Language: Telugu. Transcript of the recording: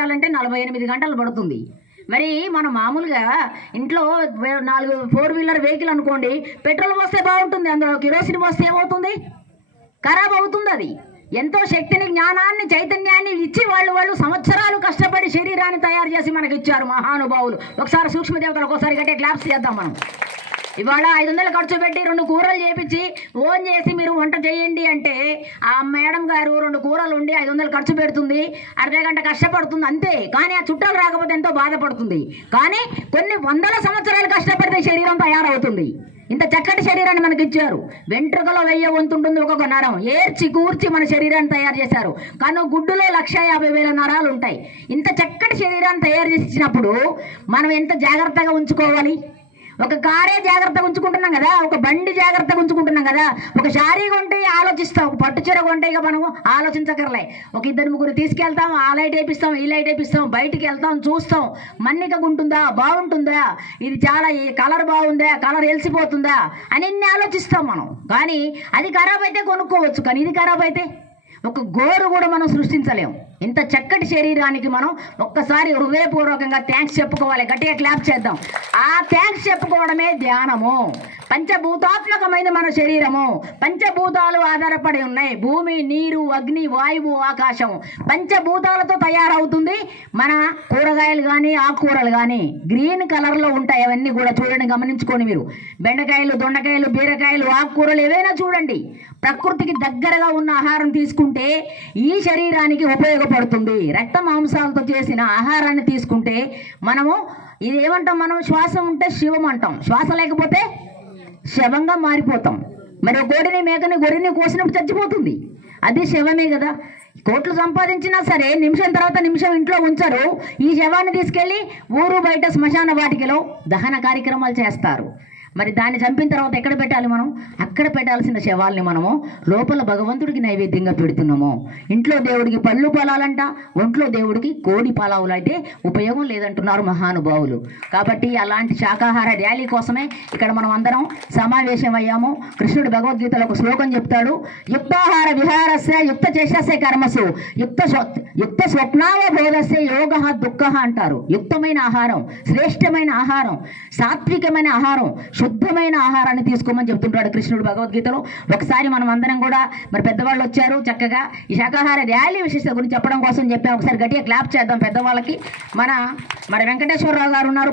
చేరాలంటే 48 గంటలు పడుతుంది. మరి మనం మామూలుగా ఇంట్లో 4 4 వీలర్ వెహికల్ అనుకోండి, పెట్రోల్ పోస్తే బాగుంటుంది, అందులో కిరోసిన్ పోస్తే ఏమవుతుంది? ఖరాబ్ అవుతుంది. అది ఎంతో శక్తిని, జ్ఞానాన్ని, చైతన్యాన్ని ఇచ్చి వాళ్ళు సంవత్సరాలు కష్టపడి శరీరాన్ని తయారు చేసి మనకి ఇచ్చారు మహానుభావులు. ఒకసారి సూక్ష్మదేవతలకు ఒకసారి గట్టే క్లాప్స్ చేద్దాం మనం. ఇవాళ 500 ఖర్చు పెట్టి 2 కూరలు చేపించి ఫోన్ చేసి మీరు వంట చేయండి అంటే ఆ మేడం గారు 2 కూరలు ఉండి 500 ఖర్చు పెడుతుంది, అర్ధ గంట కష్టపడుతుంది అంతే. కానీ ఆ చుట్టాలు రాకపోతే ఎంతో బాధపడుతుంది. కానీ కొన్ని వందల సంవత్సరాలు కష్టపడితే శరీరం తయారవుతుంది. ఇంత చక్కటి శరీరాన్ని మనకి ఇచ్చారు. వెంట్రుకలో 1000 వంతు ఉంటుంది ఒక్కొక్క నరం, ఏర్చి కూర్చి మన శరీరాన్ని తయారు చేశారు. కానీ గుడ్డులో 1,50,000 నరాలు ఉంటాయి. ఇంత చక్కటి శరీరాన్ని తయారు చేసి ఇచ్చినప్పుడు మనం ఎంత జాగ్రత్తగా ఉంచుకోవాలి? ఒక కారే జాగ్రత్తగా ఉంచుకుంటున్నాం కదా, ఒక బండి జాగ్రత్తగా ఉంచుకుంటున్నాం కదా, ఒక శారీ కొంటే ఆలోచిస్తాం, ఒక పట్టు చీర కొంటే ఇక మనం ఆలోచించకర్లే. ఒక 2-3 తీసుకెళ్తాం, ఆ లైట్ వేపిస్తాం, ఈ లైట్ వేపిస్తాం, బయటికి వెళ్తాం, చూస్తాం, మన్నికగా ఉంటుందా, బాగుంటుందా, ఇది చాలా కలర్ బాగుందా, కలర్ వెలిసిపోతుందా అని అన్ని ఆలోచిస్తాం మనం. కానీ అది ఖరాబ్ అయితే కొనుక్కోవచ్చు, కానీ ఇది ఖరాబ్ అయితే ఒక గోరు కూడా మనం సృష్టించలేము. ఇంత చక్కటి శరీరానికి మనం ఒక్కసారి హృదయపూర్వకంగా థ్యాంక్స్ చెప్పుకోవాలి. గట్టిగా క్లాప్ చేద్దాం. ఆ థ్యాంక్స్ చెప్పుకోవడమే ధ్యానము. పంచభూతాత్మకమైన మన శరీరము, పంచభూతాలు ఆధారపడి ఉన్నాయి. భూమి, నీరు, అగ్ని, వాయువు, ఆకాశం పంచభూతాలతో తయారవుతుంది మన కూరగాయలు కానీ ఆకుకూరలు కానీ. గ్రీన్ కలర్లో ఉంటాయి అవన్నీ కూడా, చూడండి, గమనించుకోండి మీరు. బెండకాయలు, దొండకాయలు, బీరకాయలు, ఆకుకూరలు ఏవైనా చూడండి. ప్రకృతికి దగ్గరగా ఉన్న ఆహారం తీసుకుంటే ఈ శరీరానికి ఉపయోగపడుతుంది. రక్త మాంసాలతో చేసిన ఆహారాన్ని తీసుకుంటే మనము ఇది ఏమంటాం, మనం శ్వాస ఉంటే శివం అంటాం, శ్వాస లేకపోతే శవంగా మారిపోతాం. మరి కోడిని, మేకని, గొర్రెని కోసినప్పుడు చచ్చిపోతుంది, అది శవమే కదా. కోట్లు సంపాదించినా సరే నిమిషం తర్వాత నిమిషం ఇంట్లో ఉంచరు. ఈ శవాన్ని తీసుకెళ్ళి ఊరు బయట శ్మశాన వాటికలో దహన కార్యక్రమాలు చేస్తారు. మరి దాన్ని చంపిన తర్వాత ఎక్కడ పెట్టాలి? మనం అక్కడ పెట్టాల్సిన శవాల్ని మనము లోపల భగవంతుడికి నైవేద్యంగా పెడుతున్నాము. ఇంట్లో దేవుడికి పళ్ళు పొలాలంట, ఒంట్లో దేవుడికి కోడి పలావులు అయితే ఉపయోగం లేదంటున్నారు మహానుభావులు. కాబట్టి అలాంటి శాకాహార ర్యాలీ కోసమే ఇక్కడ మనం అందరం సమావేశం అయ్యాము. కృష్ణుడు భగవద్గీతలో ఒక శ్లోకం చెప్తాడు, యుక్తాహార విహారస్య యుక్త చేష్టస్య కర్మసు యుక్త స్వప్నావబోధస్య యోగ దుఃఖ అంటారు. యుక్తమైన ఆహారం, శ్రేష్టమైన ఆహారం, సాత్వికమైన ఆహారం, శుద్ధమైన ఆహారాన్ని తీసుకోమని చెప్తుంటాడు కృష్ణుడు భగవద్గీతలో. ఒకసారి మనం అందరం కూడా, మరి పెద్దవాళ్ళు వచ్చారు, చక్కగా ఈ శాకాహార ర్యాలీ విశిష్టత గురించి చెప్పడం కోసం చెప్పాం. ఒకసారి గట్టిగా క్లాప్ చేద్దాం పెద్దవాళ్ళకి. మన వెంకటేశ్వరరావు గారు ఉన్నారు.